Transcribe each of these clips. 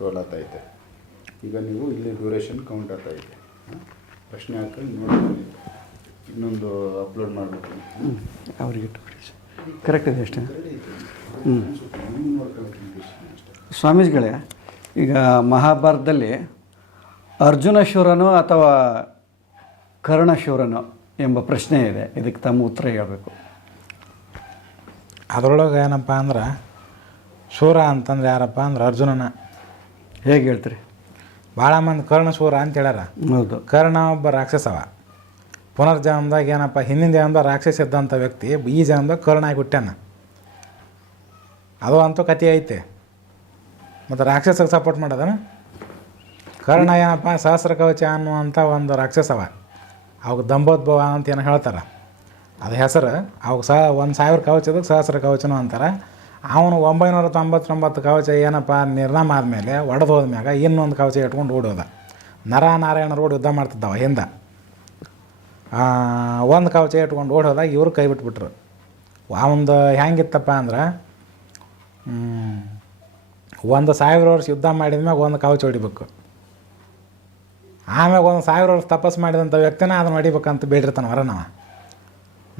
Roll ಇದೆ ಈಗ ನೀವು ಇಲ್ಲಿ ಡ್ಯೂರೇಷನ್ ಕೌಂಟ್ ಆಗ್ತಾ ಐತೆ. ಪ್ರಶ್ನೆ ಹಾಕಿ ನೋಡಿ ಇನ್ನೊಂದು ಅಪ್ಲೋಡ್ ಮಾಡಬೇಕು ಅವರಿಗೆ ಕರೆಕ್ಟ್ ಇದೆ ಅಷ್ಟೇ. ಹ್ಞೂ ಸ್ವಾಮೀಜಿಗಳೇ ಈಗ ಮಹಾಭಾರತದಲ್ಲಿ ಅರ್ಜುನ ಶೂರನೋ ಅಥವಾ ಕರ್ಣ ಶೂರನು ಎಂಬ ಪ್ರಶ್ನೆ ಇದೆ. ಇದಕ್ಕೆ ತಮ್ಮ ಉತ್ತರ ಹೇಳಬೇಕು. ಅದರೊಳಗೆ ಏನಪ್ಪ ಅಂದ್ರೆ ಶೂರ ಅಂತಂದ್ರೆ ಯಾರಪ್ಪ ಅಂದ್ರೆ ಅರ್ಜುನನ. ಹೇಗೆ ಹೇಳ್ತೀರಿ? ಭಾಳ ಮಂದಿ ಕರ್ಣ ಶೂರ ಅಂತ ಹೇಳ್ಯಾರ. ಹೌದು. ಕರ್ಣ ಒಬ್ಬ ರಾಕ್ಷಸವ ಪುನರ್ಜನ್ಮದಾಗ ಏನಪ್ಪ ಹಿಂದಿನ ಜನ್ಮದಾಗ ರಾಕ್ಷಸ ಇದ್ದಂಥ ವ್ಯಕ್ತಿ ಈ ಜನ್ಮದಾಗ ಕರ್ಣ ಆಗಿ ಹುಟ್ಟ್ಯಾನ. ಅದು ಅಂತೂ ಕತೆ ಐತೆ. ಮತ್ತು ರಾಕ್ಷಸಕ್ಕೆ ಸಪೋರ್ಟ್ ಮಾಡೋದನ? ಕರ್ಣ ಏನಪ್ಪ ಸಹಸ್ರ ಕವಚ ಅನ್ನುವಂಥ ಒಂದು ರಾಕ್ಷಸವ ಅವಾಗ ದಂಬೋದ್ಭವ ಅಂತ ಏನೋ ಹೇಳ್ತಾರೆ. ಅದು ಹೆಸರು ಅವಾಗ ಸಹ ಒಂದು ಸಾವಿರ ಕವಚದಕ್ಕೆ ಸಹಸ್ರ ಕವಚನೂ ಅಂತಾರೆ. ಅವನು ಒಂಬೈನೂರ ತೊಂಬತ್ತೊಂಬತ್ತು ಕವಚ ಏನಪ್ಪ ನಿರ್ನಾಮ ಆದಮೇಲೆ ಒಡೆದು ಹೋದ್ಮ್ಯಾಗ ಇನ್ನೊಂದು ಕವಚ ಇಟ್ಕೊಂಡು ಓಡೋದ. ನರ ನಾರಾಯಣ ರೋಡ್ ಯುದ್ಧ ಮಾಡ್ತಿದ್ದವ ಹಿಂದೆ. ಒಂದು ಕವಚ ಇಟ್ಕೊಂಡು ಓಡೋದಾಗ ಇವರು ಕೈ ಬಿಟ್ಬಿಟ್ರು. ಅವಂದು ಹೆಂಗಿತ್ತಪ್ಪ ಅಂದ್ರೆ ಒಂದು ಸಾವಿರ ವರ್ಷ ಯುದ್ಧ ಮಾಡಿದ್ಮ್ಯಾಗ ಒಂದು ಕವಚ ಹೊಡಿಬೇಕು. ಆಮ್ಯಾಗ ಒಂದು ಸಾವಿರ ವರ್ಷ ತಪಸ್ಸು ಮಾಡಿದಂಥ ವ್ಯಕ್ತಿನ ಅದನ್ನು ಹೊಡಿಬೇಕಂತ ಬೇಡಿರ್ತಾನೆ ಹೊರನವ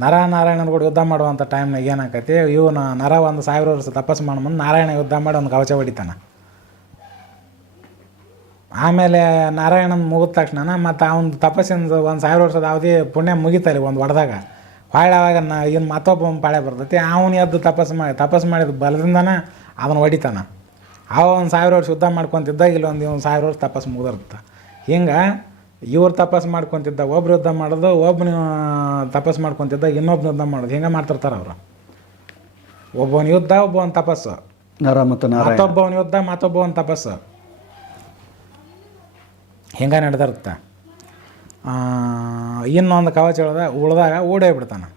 ನರ ನಾರಾಯಣನ ಕೂಡ ಯುದ್ಧ ಮಾಡುವಂಥ ಟೈಮ್ನಾಗ ಏನಾಕೈತಿ? ಇವನು ನರ ಒಂದು ಸಾವಿರ ವರ್ಷ ತಪಸ್ ಮುಂದೆ ನಾರಾಯಣ ಯುದ್ಧ ಮಾಡಿ ಒಂದು ಕವಚ ಹೊಡಿತಾನೆ. ಆಮೇಲೆ ನಾರಾಯಣನ ಮುಗಿದ ತಕ್ಷಣ ಮತ್ತು ಅವ್ನ ತಪಸ್ಸಿನ ಒಂದು ಸಾವಿರ ವರ್ಷದ ಅವಧಿ ಪುಣ್ಯ ಮುಗಿತಾರೆ ಒಂದು ಹೊಡೆದಾಗ ಹೊಳ್ಳಾವಾಗ ನ ಇನ್ನು ಮತ್ತೊಬ್ಬ ಪಾಳೆ ಬರ್ತೈತಿ. ಅವನು ಎದ್ದು ತಪಸ್ಸು ಮಾಡಿ, ತಪಸ್ಸು ಮಾಡಿದ ಬಲದಿಂದನೇ ಅದನ್ನು ಹೊಡಿತಾನೆ. ಅವ ಒಂದು ಸಾವಿರ ವರ್ಷ ಯುದ್ಧ ಮಾಡ್ಕೊತಿದ್ದ, ಇಲ್ಲೊಂದು ಒಂದು ಸಾವಿರ ವರ್ಷ ತಪಸ್ಸು ಮುಗಿದಿರುತ್ತೆ. ಹಿಂಗೆ ಇವ್ರು ತಪಸ್ ಮಾಡ್ಕೊತಿದ್ದ ಒಬ್ರು ಯುದ್ಧ ಮಾಡೋದು ಒಬ್ಬನ ತಪಸ್ ಮಾಡ್ಕೊತಿದ್ದ ಇನ್ನೊಬ್ಬನ ಯುದ್ಧ ಮಾಡೋದು. ಹಿಂಗೆ ಮಾಡ್ತಿರ್ತಾರೆ ಅವರು. ಒಬ್ಬನ ಯುದ್ಧ ಒಬ್ಬವನ ತಪಸ್ಸು ನರ ಮತ್ತು ಮತ್ತೊಬ್ಬವನ ಯುದ್ಧ ಮತ್ತೊಬ್ಬವನ ತಪಸ್ಸು ಹಿಂಗೆ ನಡೆದಿರುತ್ತೆ. ಇನ್ನೊಂದು ಕವಚ ಉಳ್ದ ಉಳ್ದಾಗ ಓಡೇ ಬಿಡ್ತಾನೆ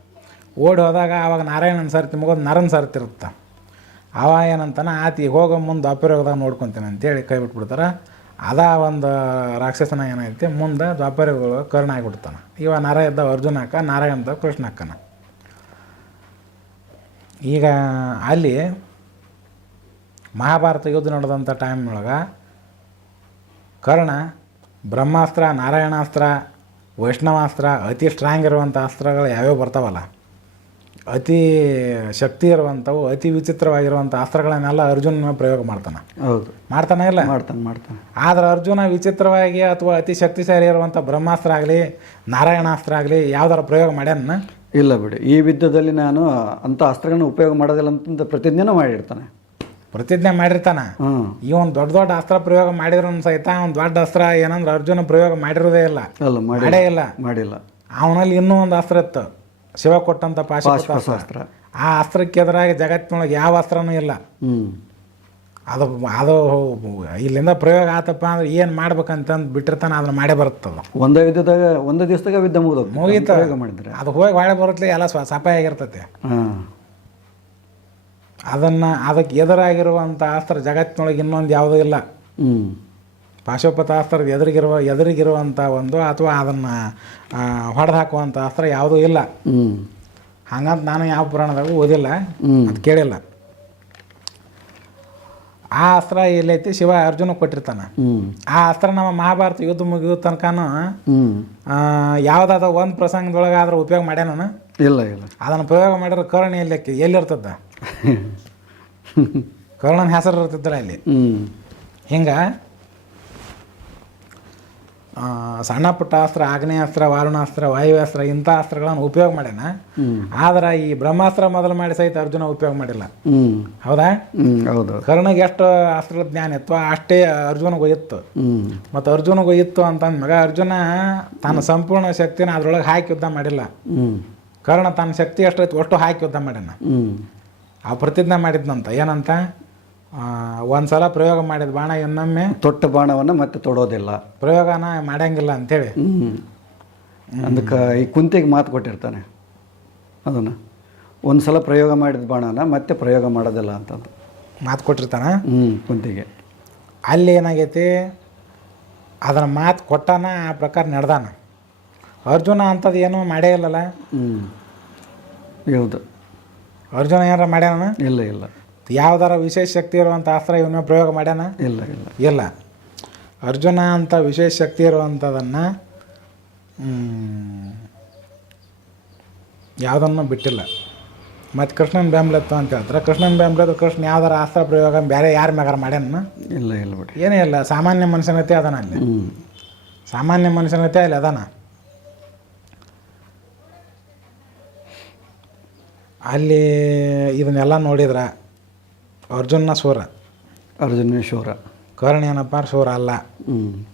ಓಡಿ ಹೋದಾಗ ಆವಾಗ ನಾರಾಯಣನ ಸರ್ತಿ ಮುಗೋದು ನರನ ಸರ್ತಿರುತ್ತೆ ಅವ ಏನಂತಾನೆ ಆತಿ ಹೋಗೋ ಮುಂದೆ ಅಪಯೋಗದಾಗ ನೋಡ್ಕೊತೀನಿ ಅಂತೇಳಿ ಕೈ ಬಿಟ್ಬಿಡ್ತಾರೆ. ಅದ ಒಂದು ರಾಕ್ಷಸನ ಏನೈತಿ, ಮುಂದೆ ದ್ವಾಪರಿಗಳು ಕರ್ಣ ಆಗಿಬಿಡ್ತಾನೆ ಇವ ನರ ಇದ್ದ ಅರ್ಜುನ ಅಕ್ಕ ನಾರಾಯಣ ಇದ್ದ ಕೃಷ್ಣ ಅಕ್ಕನ ಈಗ ಅಲ್ಲಿ ಮಹಾಭಾರತ ಯುದ್ಧ ನಡೆದಂಥ ಟೈಮ್ನೊಳಗೆ ಕರ್ಣ ಬ್ರಹ್ಮಾಸ್ತ್ರ, ನಾರಾಯಣಾಸ್ತ್ರ, ವೈಷ್ಣವಾಸ್ತ್ರ, ಅತಿ ಸ್ಟ್ರಾಂಗ್ ಇರುವಂಥ ಅಸ್ತ್ರಗಳು ಯಾವ್ಯಾವ ಬರ್ತಾವಲ್ಲ? ಅತಿ ಶಕ್ತಿ ಇರುವಂಥವು ಅತಿ ವಿಚಿತ್ರವಾಗಿರುವಂಥ ಅಸ್ತ್ರಗಳನ್ನೆಲ್ಲ ಅರ್ಜುನ ಪ್ರಯೋಗ ಮಾಡ್ತಾನೆ. ಹೌದು. ಮಾಡ್ತಾನೆ ಇಲ್ಲ? ಮಾಡ್ತಾನೆ ಮಾಡ್ತಾನೆ. ಆದ್ರೆ ಅರ್ಜುನ ವಿಚಿತ್ರವಾಗಿ ಅಥವಾ ಅತಿ ಶಕ್ತಿಶಾಲಿ ಇರುವಂಥ ಬ್ರಹ್ಮಾಸ್ತ್ರ ಆಗಲಿ ನಾರಾಯಣಾಸ್ತ್ರ ಆಗಲಿ ಯಾವ್ದಾರ ಪ್ರಯೋಗ ಮಾಡ್ಯಾನ? ಇಲ್ಲ ಬಿಡಿ. ಈ ಯುದ್ಧದಲ್ಲಿ ನಾನು ಅಂಥ ಅಸ್ತ್ರಗಳನ್ನ ಉಪಯೋಗ ಮಾಡೋದಿಲ್ಲ ಅಂತ ಪ್ರತಿಜ್ಞೆನೂ ಮಾಡಿರ್ತಾನೆ. ಪ್ರತಿಜ್ಞೆ ಮಾಡಿರ್ತಾನ? ಹ್ಞೂ ಇವನ್ ದೊಡ್ಡ ದೊಡ್ಡ ಅಸ್ತ್ರ ಪ್ರಯೋಗ ಮಾಡಿದ್ರು ಸಹಿತ ಒಂದು ದೊಡ್ಡ ಅಸ್ತ್ರ ಏನಂದ್ರೆ ಅರ್ಜುನ ಪ್ರಯೋಗ ಮಾಡಿರೋದೇ ಇಲ್ಲ. ಮಾಡೇ ಇಲ್ಲ. ಮಾಡಿಲ್ಲ. ಅವನಲ್ಲಿ ಇನ್ನೂ ಒಂದು ಅಸ್ತ್ರ ಇತ್ತು. ಶಿವ ಕೊಟ್ಟಂತ ಪಾಶಾಸ್ತ್ರ ಆ ಅಸ್ತ್ರಕ್ಕೆ ಎದುರಾಗಿ ಜಗತ್ತಿನೊಳಗೆ ಯಾವ ಅಸ್ತ್ರನೂ ಇಲ್ಲ. ಅದು ಅದು ಇಲ್ಲಿಂದ ಪ್ರಯೋಗ ಆತಪ್ಪ ಅಂದ್ರೆ ಏನು ಮಾಡ್ಬೇಕಂತಂದು ಬಿಟ್ಟಿರ್ತಾನೆ ಅದನ್ನ ಮಾಡೇ ಬರುತ್ತದ ಒಂದೇ ವಿಧದಾಗ ಒಂದೇ ದಿವಸದಾಗ ವಿದ್ಯೆ ಮುಗಿದೋದು ಮುಗಿತ. ಮಾಡಿದ್ರೆ. ಅದು ಹೋಗಿ ಹೊಳೆ ಬರುತ್ತೆ ಎಲ್ಲ ಸ್ವ ಸಪಾಯ ಅದನ್ನ ಅದನ್ನು ಅದಕ್ಕೆ ಎದುರಾಗಿರುವಂಥ ಅಸ್ತ್ರ ಜಗತ್ತಿನೊಳಗೆ ಇನ್ನೊಂದು ಯಾವುದೂ ಇಲ್ಲ. ಹ್ಞೂ ಪಾಶೋಪತ ಅಸ್ತ್ರದ ಎದುರಿಗಿರುವ ಎದುರಿಗಿರುವಂಥ ಒಂದು ಅಥವಾ ಅದನ್ನು ಹೊಡೆದು ಹಾಕುವಂಥ ಅಸ್ತ್ರ ಯಾವುದೂ ಇಲ್ಲ. ಹಂಗಂತ ನಾನು ಯಾವ ಪುರಾಣದಾಗೂ ಓದಿಲ್ಲ. ಅದು ಕೇಳಿಲ್ಲ. ಆ ಅಸ್ತ್ರ ಎಲ್ಲೈತಿ ಶಿವ ಅರ್ಜುನ ಕೊಟ್ಟಿರ್ತಾನೆ. ಆ ಅಸ್ತ್ರ ನಮ್ಮ ಮಹಾಭಾರತ ಯುದ್ಧ ಮುಗಿಯೋ ತನಕನೂ ಯಾವುದಾದ ಒಂದು ಪ್ರಸಂಗದೊಳಗೆ ಆದ್ರೆ ಉಪಯೋಗ ಮಾಡ್ಯಾನ ಇಲ್ಲ ಇಲ್ಲ. ಅದನ್ನು ಪ್ರಯೋಗ ಮಾಡಿದ್ರೆ ಕರ್ಣ ಎಲ್ಲಿ ಎಲ್ಲಿರ್ತದ? ಕರ್ಣನ ಹೆಸರು ಇರ್ತಿದ್ದಲ್ಲ ಅಲ್ಲಿ ಹಿಂಗೆ ಸಣ್ಣ ಪುಟ್ಟ ಅಸ್ತ್ರ ಆಗ್ನೇಯಾಸ್ತ್ರ ವಾರುಣಾಸ್ತ್ರ ವಾಯುವ್ಯಾಸ್ತ್ರ ಇಂಥ ಅಸ್ತ್ರಗಳನ್ನು ಉಪಯೋಗ ಮಾಡ್ಯಾನ. ಆದ್ರೆ ಈ ಬ್ರಹ್ಮಾಸ್ತ್ರ ಮೊದಲು ಮಾಡಿ ಸಹಿತ ಅರ್ಜುನ ಉಪಯೋಗ ಮಾಡಿಲ್ಲ. ಹೌದಾ? ಹೌದು. ಕರ್ಣಗೆ ಎಷ್ಟು ಅಸ್ತ್ರ ಜ್ಞಾನ ಇತ್ತು ಅಷ್ಟೇ ಅರ್ಜುನಿಗೂ ಇತ್ತು. ಮತ್ತೆ ಇತ್ತು ಮಗ ಅರ್ಜುನ ತನ್ನ ಸಂಪೂರ್ಣ ಶಕ್ತಿನ ಅದ್ರೊಳಗೆ ಹಾಕಿ ಯುದ್ಧ ಮಾಡಿಲ್ಲ. ಕರ್ಣ ತನ್ನ ಶಕ್ತಿ ಎಷ್ಟೈತಿ ಅಷ್ಟು ಹಾಕಿ ಯುದ್ಧ ಮಾಡ್ಯಾನ. ಆ ಪ್ರತಿಜ್ಞೆ ಮಾಡಿದ್ನಂತ. ಏನಂತ? ಒಂದ್ ಸಲ ಪ್ರಯೋಗ ಮಾಡಿದ ಬಾಣ ಇನ್ನೊಮ್ಮೆ ತೊಟ್ಟ ಬಾಣವನ್ನು ಮತ್ತೆ ತೊಡೋದಿಲ್ಲ. ಪ್ರಯೋಗನ ಮಾಡಂಗಿಲ್ಲ ಅಂತೇಳಿ. ಹ್ಞೂ ಅದಕ್ಕೆ ಈ ಕುಂತಿಗೆ ಮಾತು ಕೊಟ್ಟಿರ್ತಾನೆ. ಅದನ್ನು. ಒಂದು ಸಲ ಪ್ರಯೋಗ ಮಾಡಿದ ಬಾಣನ ಮತ್ತೆ ಪ್ರಯೋಗ ಮಾಡೋದಿಲ್ಲ ಅಂತಂದು. ಮಾತು ಕೊಟ್ಟಿರ್ತಾನೆ? ಹ್ಞೂ ಕುಂತಿಗೆ. ಅಲ್ಲಿ ಏನಾಗೈತಿ? ಅದನ್ನ ಮಾತು ಕೊಟ್ಟಾನ ಆ ಪ್ರಕಾರ ನಡೆದಾನ. ಅರ್ಜುನ ಅಂಥದ್ದು ಏನೂ ಮಾಡೇ ಇಲ್ಲಲ್ಲ? ಹ್ಞೂ ಹೌದು ಅರ್ಜುನ ಏನಾರ ಮಾಡ್ಯಾನ? ಇಲ್ಲ ಇಲ್ಲ. ಯಾವ್ದಾರ ವಿಶೇಷ ಶಕ್ತಿ ಇರುವಂಥ ಅಸ್ತ್ರ ಇವನ್ನ ಪ್ರಯೋಗ ಮಾಡ್ಯಾನ? ಇಲ್ಲ ಇಲ್ಲ. ಇಲ್ಲ. ಅರ್ಜುನ ಅಂತ ವಿಶೇಷ ಶಕ್ತಿ ಇರುವಂಥದ್ದನ್ನು ಯಾವುದನ್ನು ಬಿಟ್ಟಿಲ್ಲ. ಮತ್ತು ಕೃಷ್ಣನ ಬೆಂಬಲತ್ತು ಅಂತ ಹೇಳ್ತಾರೆ. ಕೃಷ್ಣನ ಬೆಂಬಲದ್ದು ಕೃಷ್ಣ ಯಾವ್ದಾರ ಅಸ್ತ್ರ ಪ್ರಯೋಗ ಬೇರೆ ಯಾರ ಮ್ಯಾಗಾರ ಮಾಡ್ಯಾನ? ಇಲ್ಲ ಇಲ್ಲ ಬಿಡಿ. ಏನೇ ಇಲ್ಲ ಸಾಮಾನ್ಯ ಮನುಷ್ಯನತೆ ಅದಾನ ಅಲ್ಲಿ. ಸಾಮಾನ್ಯ ಮನುಷ್ಯನತೆ ಅಲ್ಲಿ ಅದಾನ. ಅಲ್ಲಿ ಇದನ್ನೆಲ್ಲ ನೋಡಿದ್ರ ಅರ್ಜುನ ಸೋರ ಅರ್ಜುನ ಶೂರ ಕರ್ಣ ಏನಪ್ಪ? ಸೋರ ಅಲ್ಲ. ಹ್ಞೂ